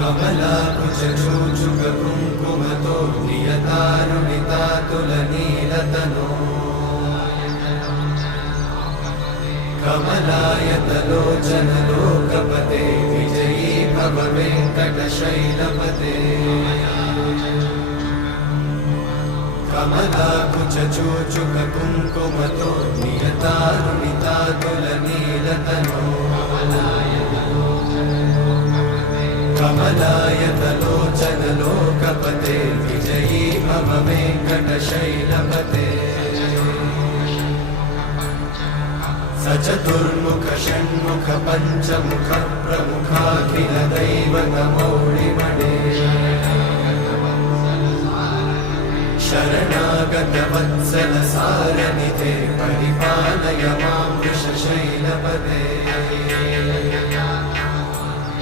कमलाकुचूचुककुङ्कुमतो नियतारुणितातुलनीलतनो कमलायतलोचनलोकपते विजयी भव वेङ्कटशैलपते कमलाकुचूचुककुङ्कुमतो नियतारुणितातुलनीलतनो कमलायतलोचनलोकपते विजयी भव वेङ्कटशैलपते सचतुर्मुख षण्मुख पञ्चमुख प्रमुखाखिलदैवतमौलिमणे शरणागतवत्सल सार